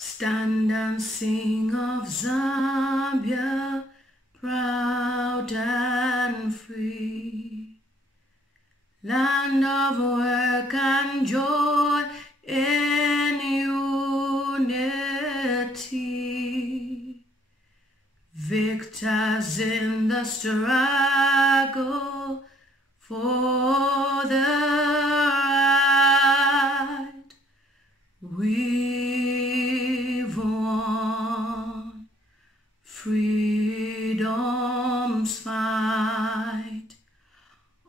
Stand and sing of Zambia, proud and free, land of work and joy in unity, victors in the struggle for the right. We've won freedom's fight,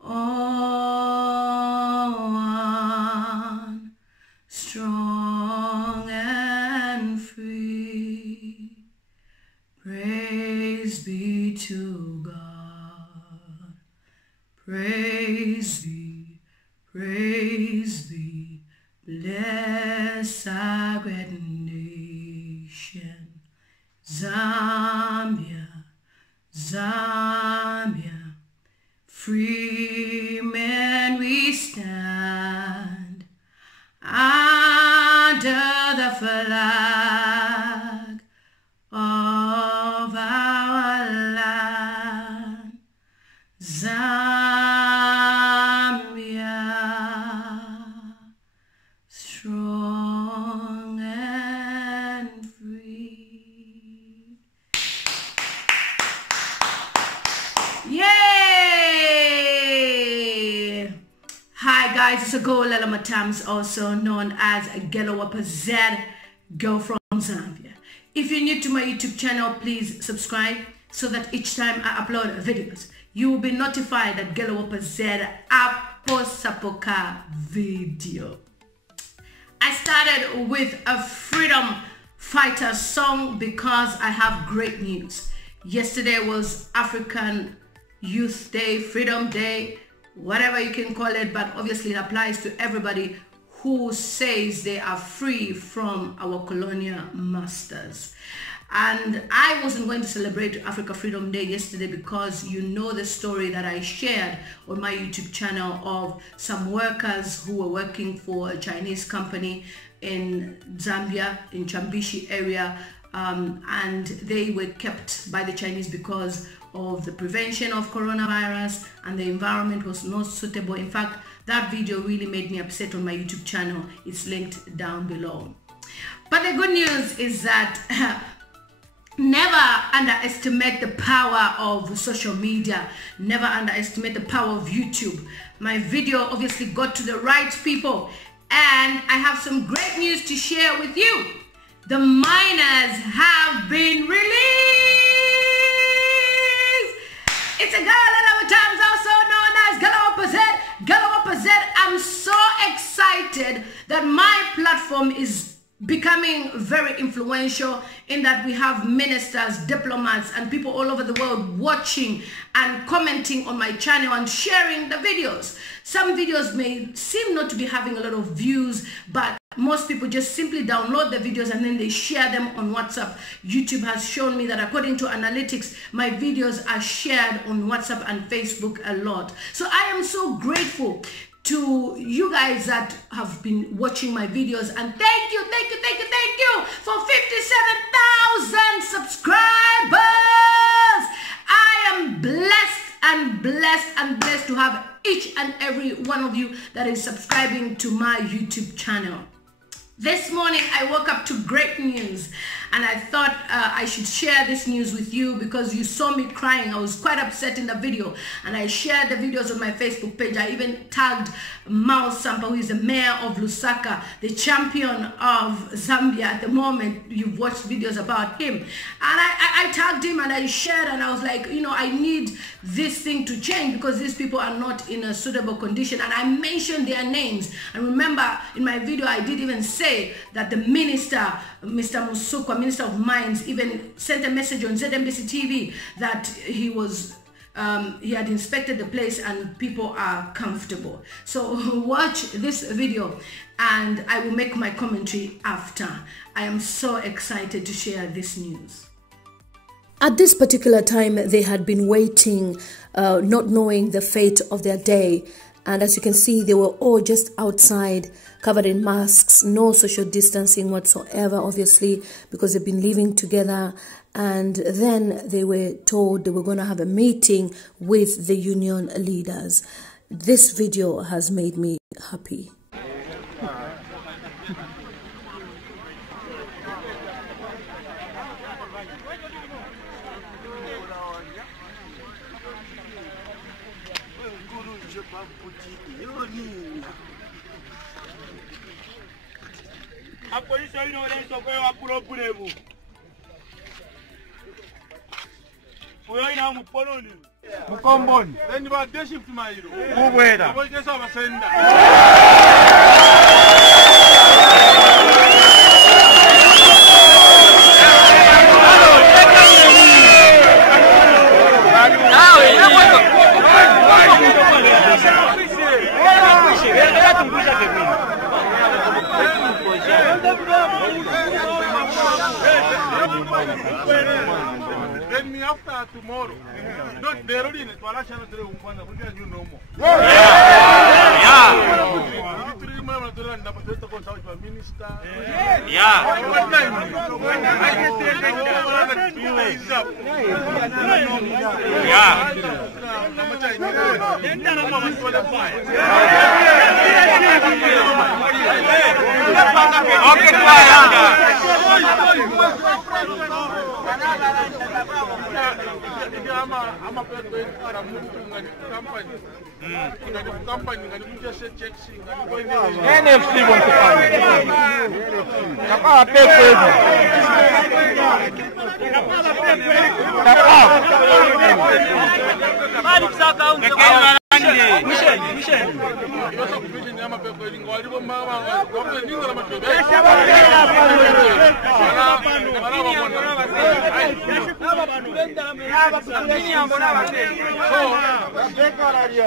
all one, strong and free. Praise be to God. Praise be, bless our great nation. Zambia, Zambia, free men we stand under the flag of our land. Zambia, strong and free. Yay! Hi guys, it's a girl lilymutamztv, also known as Gelawapa Z, girl from Zambia. If you're new to my YouTube channel, please subscribe so that each time I upload videos, you will be notified that Gelawapa Z aposapoka video. I started with a freedom fighter song because I have great news. Yesterday was African Youth Day, Freedom Day, whatever you can call it, but obviously it applies to everybody who says they are free from our colonial masters. And I wasn't going to celebrate Africa Freedom Day yesterday because you know the story that I shared on my YouTube channel of some workers who were working for a Chinese company in Zambia, in Chambishi area, and they were kept by the Chinese because of the prevention of coronavirus, and the environment was not suitable. In fact, that video really made me upset on my YouTube channel. It's linked down below. But the good news is that never underestimate the power of social media. Never underestimate the power of YouTube. My video obviously got to the right people, and I have some great news to share with you. The miners have been released. It's a girl lilymutamztv, also known as Gelawapa Z. Gelawapa Z, I'm so excited that my platform is becoming very influential, in that we have ministers, diplomats, and people all over the world watching and commenting on my channel and sharing the videos. Some videos may seem not to be having a lot of views, but most people just simply download the videos and then they share them on WhatsApp. YouTube has shown me that according to analytics, my videos are shared on WhatsApp and Facebook a lot. So I am so grateful to you guys that have been watching my videos, and thank you for 57,000 subscribers. I am blessed to have each and every one of you that is subscribing to my YouTube channel. This morning I woke up to great news. and I thought I should share this news with you because you saw me crying. I was quite upset in the video, and I shared the videos on my Facebook page. I even tagged Mao Sampa, who is the mayor of Lusaka, the champion of Zambia at the moment. You've watched videos about him, and I tagged him and I shared, and I was like, you know, I need this thing to change because these people are not in a suitable condition, and I mentioned their names. And remember, in my video I did even say that the minister, Mr. Musukwa, Minister of Mines, even sent a message on ZMBC TV that he was he had inspected the place and people are comfortable. So watch this video and I will make my commentary after. I am so excited to share this news. At this particular time, they had been waiting, not knowing the fate of their day. And as you can see, they were all just outside, covered in masks, no social distancing whatsoever, obviously, because they've been living together. And then they were told they were going to have a meeting with the union leaders. This video has made me happy. Mukomboni. Then you are shift my hero. Ubwera. Ubwesa abasenda. Then me after tomorrow. Not the road in it, but I shall not do one. You know more. Yeah. Minister. Yeah. I'm a company. NFC wants to find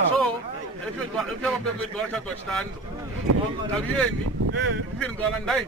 So, if you have a good daughter to stand, have you any? If you're going to die.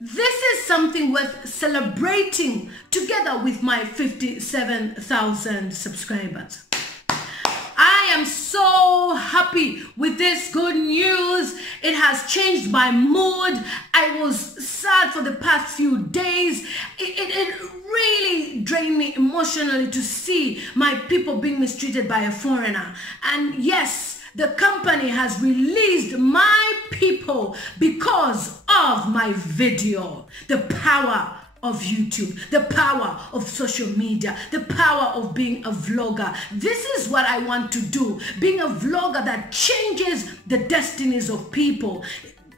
This is something worth celebrating together with my 57,000 subscribers. I am so happy with this good news. It has changed my mood. I was sad for the past few days. It really drained me emotionally to see my people being mistreated by a foreigner. And yes, the company has released my people because of my video. The power of YouTube, the power of social media, the power of being a vlogger. This is what I want to do, being a vlogger that changes the destinies of people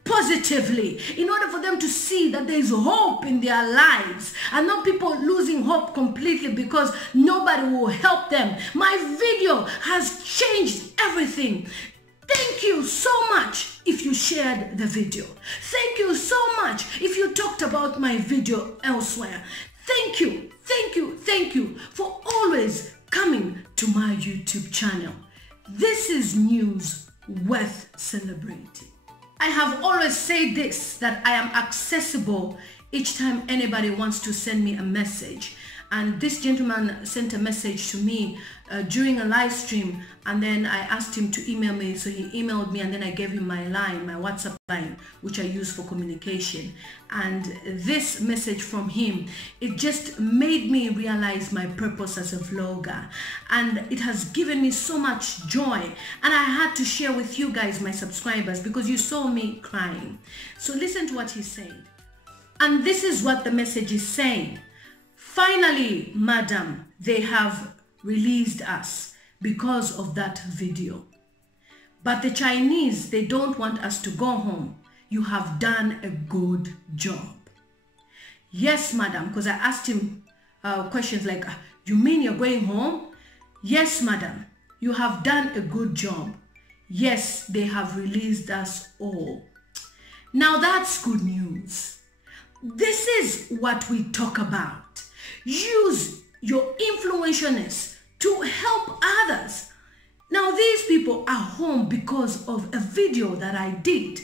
positively, in order for them to see that there is hope in their lives and not people losing hope completely because nobody will help them. My video has changed everything. Thank you so much if you shared the video. Thank you so much if you talked about my video elsewhere. Thank you, thank you, thank you for always coming to my YouTube channel. This is news worth celebrating. I have always said this, that I am accessible each time anybody wants to send me a message. And this gentleman sent a message to me during a live stream, and then I asked him to email me, so he emailed me, and then I gave him my line, my WhatsApp line, which I use for communication. And this message from him, it just made me realize my purpose as a vlogger, and it has given me so much joy. And I had to share with you guys, my subscribers, because you saw me crying. So listen to what he said. And this is what the message is saying. Finally, madam, they have released us because of that video. But the Chinese, they don't want us to go home. You have done a good job. Yes, madam, because I asked him questions like, you mean you're going home? Yes, madam, you have done a good job. Yes, they have released us all. Now that's good news. This is what we talk about. Use your influentialness to help others. Now these people are home because of a video that I did.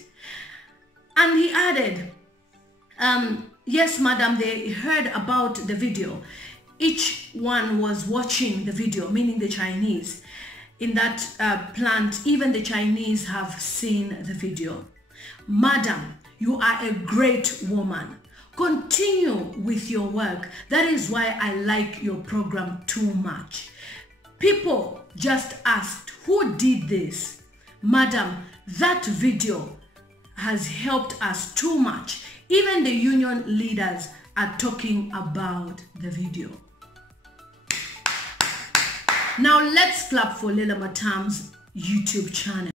And he added, yes, madam, they heard about the video. Each one was watching the video, meaning the Chinese. In that plant, even the Chinese have seen the video. Madam, you are a great woman. Continue with your work. That is why I like your program too much. People just asked, who did this? Madam, that video has helped us too much. Even the union leaders are talking about the video. Now let's clap for lilymutamztv YouTube channel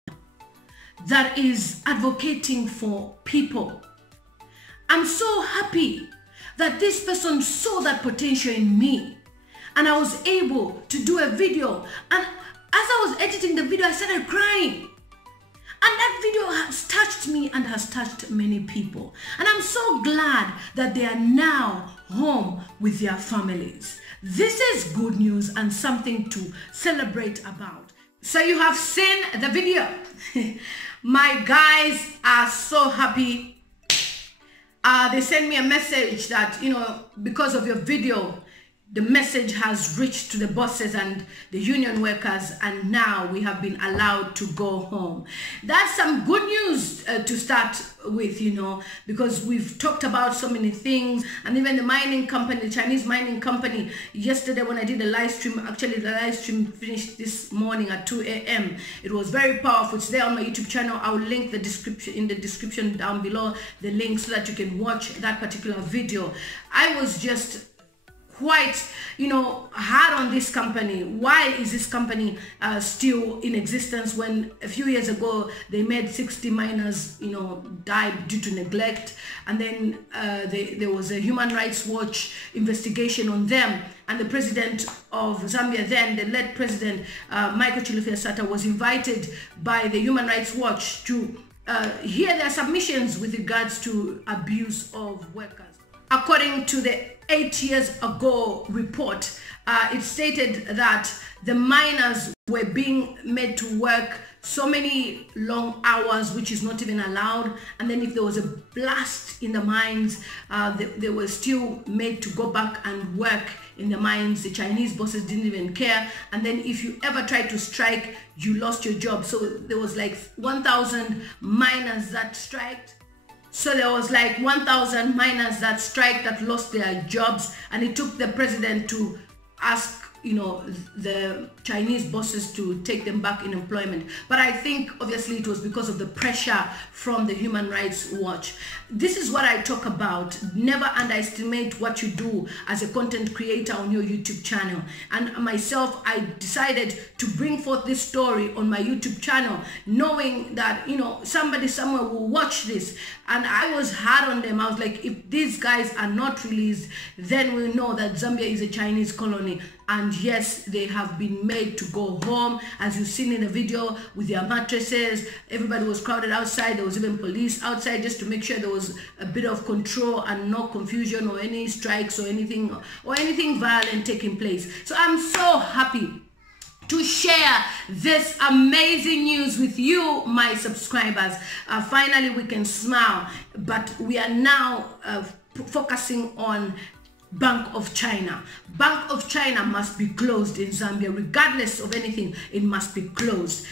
that is advocating for people. I'm so happy that this person saw that potential in me, and I was able to do a video. And as I was editing the video, I started crying. And that video has touched me and has touched many people. And I'm so glad that they are now home with their families. This is good news and something to celebrate about. So you have seen the video. My guys are so happy. They sent me a message that, you know, because of your video, the message has reached to the bosses and the union workers, and now we have been allowed to go home. That's some good news to start with, you know, because we've talked about so many things. And even the mining company, the Chinese mining company, yesterday when I did the live stream, actually the live stream finished this morning at 2 a.m. It was very powerful. It's there on my YouTube channel. I'll link the description in the description down below, the link, so that you can watch that particular video. I was just quite, you know, hard on this company. Why is this company still in existence when a few years ago they made 60 miners, you know, die due to neglect, and then there was a Human Rights Watch investigation on them, and the president of Zambia then, the late president Michael Chilufya-Sata, was invited by the Human Rights Watch to hear their submissions with regards to abuse of workers. According to the 8 years ago report, it stated that the miners were being made to work so many long hours, which is not even allowed. And then if there was a blast in the mines, they were still made to go back and work in the mines. The Chinese bosses didn't even care. And then if you ever tried to strike, you lost your job. So there was like 1,000 miners that striked. So there was like 1,000 miners that striked, that lost their jobs, and it took the president to ask, you know, the Chinese bosses to take them back in employment. But I think obviously it was because of the pressure from the Human Rights Watch. This is what I talk about. Never underestimate what you do as a content creator on your YouTube channel. And myself, I decided to bring forth this story on my YouTube channel, knowing that, you know, somebody somewhere will watch this. And I was hard on them. I was like, if these guys are not released, then we'll know that Zambia is a Chinese colony. And yes, they have been made to go home, as you've seen in the video, with their mattresses. Everybody was crowded outside. There was even police outside just to make sure there was a bit of control and no confusion or any strikes or anything violent taking place. So I'm so happy to share this amazing news with you, my subscribers. Finally, we can smile, but we are now focusing on Bank of China. Bank of China must be closed in Zambia. Regardless of anything, it must be closed.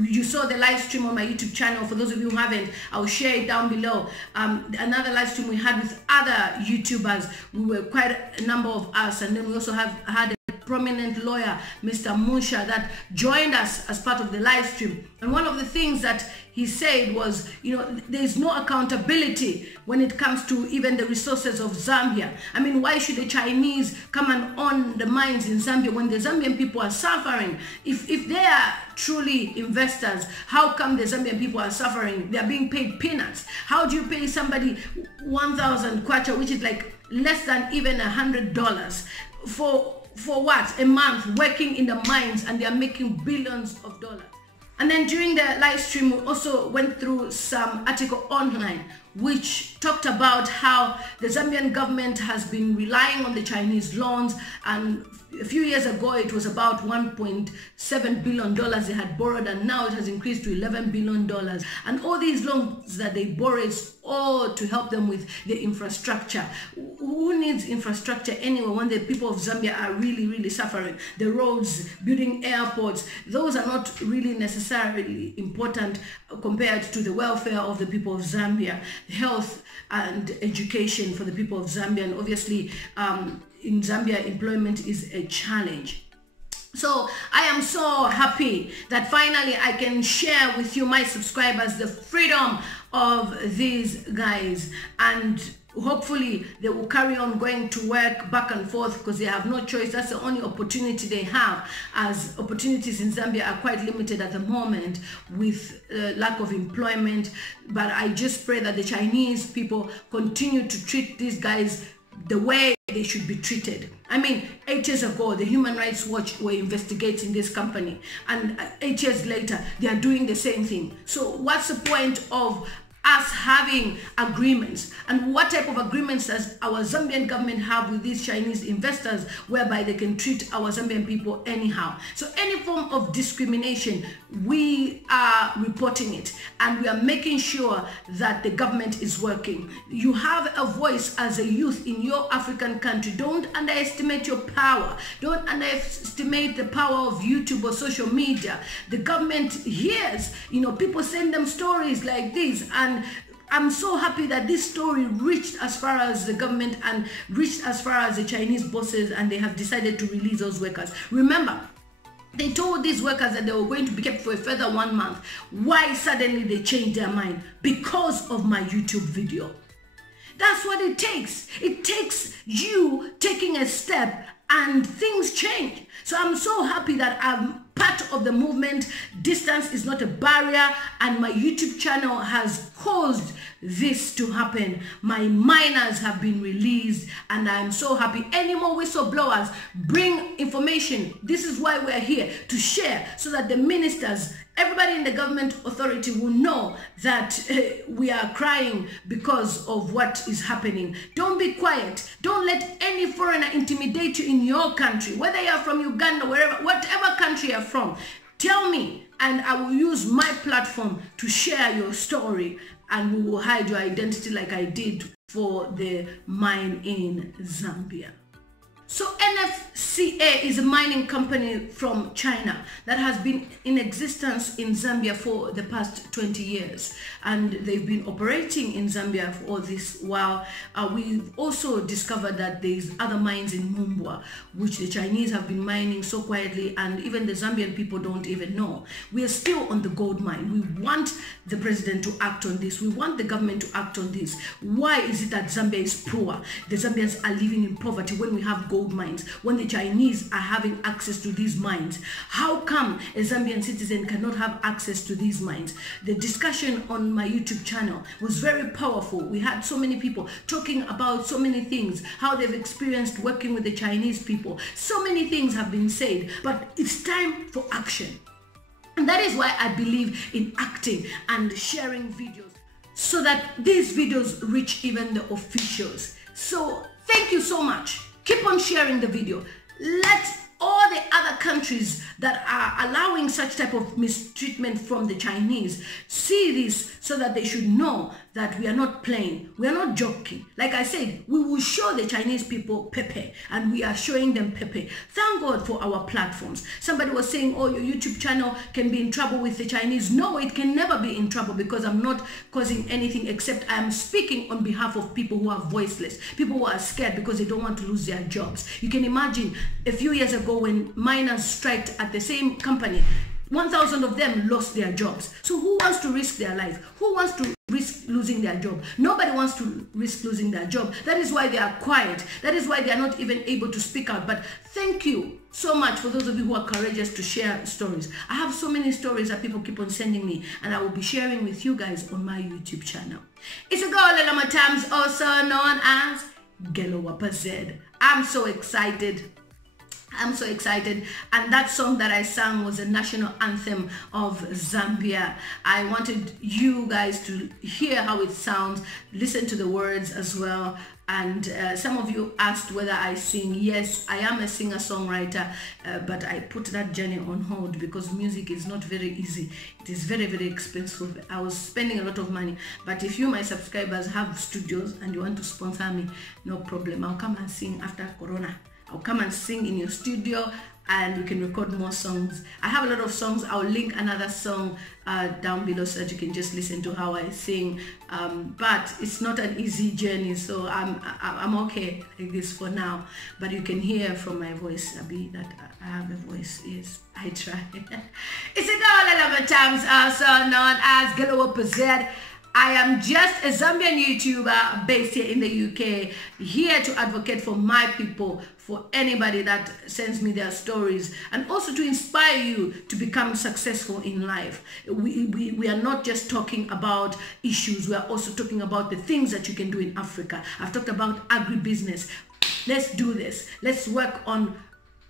You saw the live stream on my YouTube channel. For those of you who haven't, I'll share it down below. Another live stream we had with other YouTubers. We were quite a number of us, and then we also had a prominent lawyer, Mr. Musha, that joined us as part of the live stream. And one of the things that he said was, you know, there's no accountability when it comes to even the resources of Zambia. I mean, why should the Chinese come and own the mines in Zambia when the Zambian people are suffering? If they are truly investors, how come the Zambian people are suffering? They are being paid peanuts. How do you pay somebody 1,000 kwacha, which is like less than even $100, for what? A month working in the mines, and they are making billions of dollars. And then during the live stream, we also went through some article online which talked about how the Zambian government has been relying on the Chinese loans, and a few years ago it was about $1.7 billion they had borrowed, and now it has increased to $11 billion. And all these loans that they borrow is all to help them with the infrastructure. Who needs infrastructure anyway when the people of Zambia are really suffering? The roads, building airports, those are not really necessarily important compared to the welfare of the people of Zambia, health and education for the people of Zambia. And obviously in Zambia, employment is a challenge. So I am so happy that finally I can share with you, my subscribers, the freedom of these guys, and hopefully they will carry on going to work back and forth because they have no choice. That's the only opportunity they have, as opportunities in Zambia are quite limited at the moment with lack of employment. But I just pray that the Chinese people continue to treat these guys the way they should be treated. I mean, 8 years ago, the Human Rights Watch were investigating this company, and 8 years later, they are doing the same thing. So what's the point of us having agreements? And what type of agreements does our Zambian government have with these Chinese investors whereby they can treat our Zambian people anyhow? So any form of discrimination, we are reporting it, and we are making sure that the government is working. You have a voice as a youth in your African country. Don't underestimate your power. Don't underestimate the power of YouTube or social media. The government hears, you know, people send them stories like this, and I'm so happy that this story reached as far as the government and reached as far as the Chinese bosses, and they have decided to release those workers. Remember, they told these workers that they were going to be kept for a further 1 month. Why suddenly they changed their mind? Because of my YouTube video. That's what it takes. It takes you taking a step and things change. So I'm so happy that I'm part of the movement. Distance is not a barrier, and my YouTube channel has caused this to happen. My miners have been released, and I'm so happy. Any more whistleblowers, bring information. This is why we're here, to share, so that the ministers, everybody in the government authority will know that we are crying because of what is happening. Don't be quiet. Don't let any foreigner intimidate you in your country, whether you're from Uganda, wherever, whatever country you're from. Tell me, and I will use my platform to share your story, and we will hide your identity like I did for the mine in Zambia. So Nfca is a mining company from China that has been in existence in Zambia for the past 20 years. And they've been operating in Zambia for all this while. We've also discovered that there's other mines in Mumbwa, which the Chinese have been mining so quietly, and even the Zambian people don't even know. We are still on the gold mine. We want the president to act on this. We want the government to act on this. Why is it that Zambia is poor? The Zambians are living in poverty when we have gold mines, when the Chinese are having access to these mines. How come a Zambian citizen cannot have access to these mines? The discussion on my YouTube channel was very powerful. We had so many people talking about so many things, how they've experienced working with the Chinese people. So many things have been said, but it's time for action. And that is why I believe in acting and sharing videos, so that these videos reach even the officials. So thank you so much. Keep on sharing the video. Let all the other countries that are allowing such type of mistreatment from the Chinese see this, so that they should know that we are not playing, we are not joking. Like I said, we will show the Chinese people pepe, and we are showing them pepe. Thank God for our platforms. Somebody was saying, oh, your YouTube channel can be in trouble with the Chinese. No, it can never be in trouble, because I'm not causing anything, except I am speaking on behalf of people who are voiceless, people who are scared because they don't want to lose their jobs. You can imagine a few years ago when miners striked at the same company, 1,000 of them lost their jobs. So who wants to risk their life? Who wants to risk losing their job? Nobody wants to risk losing their job. That is why they are quiet. That is why they are not even able to speak out. But thank you so much for those of you who are courageous to share stories. I have so many stories that people keep on sending me, and I will be sharing with you guys on my YouTube channel. It's a girl, lilymutamztv, also known as Gelowapazed. I'm so excited. I'm so excited, and that song that I sang was a national anthem of Zambia. I wanted you guys to hear how it sounds, listen to the words as well. And some of you asked whether I sing. Yes, I am a singer-songwriter, but I put that journey on hold because music is not very easy. It is very, very expensive. I was spending a lot of money. But if you, my subscribers, have studios and you want to sponsor me, no problem. I'll come and sing after Corona. I'll come and sing in your studio, and we can record more songs. I have a lot of songs. I'll link another song down below so that you can just listen to how I sing. But it's not an easy journey, so I'm okay like this for now. But you can hear from my voice, Abi, that I have a voice. Yes, I try. It's a girl, lilymutamztv, also known as Gelowapazed. I am just a Zambian YouTuber based here in the UK, here to advocate for my people, for anybody that sends me their stories, and also to inspire you to become successful in life. We are not just talking about issues, we are also talking about the things that you can do in Africa. I've talked about agribusiness. Let's do this. Let's work on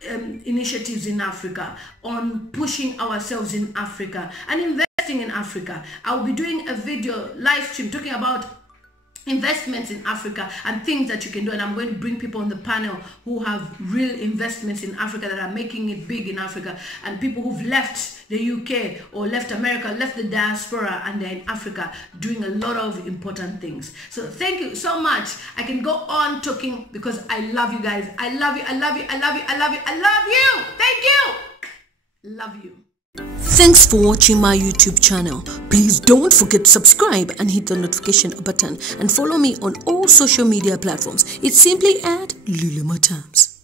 initiatives in Africa, on pushing ourselves in Africa, and investing in Africa. I'll be doing a video live stream talking about investments in Africa and things that you can do, and I'm going to bring people on the panel who have real investments in Africa that are making it big in Africa, and people who've left the UK or left America, left the diaspora, and they're in Africa doing a lot of important things. So thank you so much. I can go on talking because I love you guys. I love you, I love you, I love you, I love you, I love you. Thank you. Love you. Thanks for watching my YouTube channel. Please don't forget to subscribe and hit the notification button, and follow me on all social media platforms. It's simply at lilymutamztv.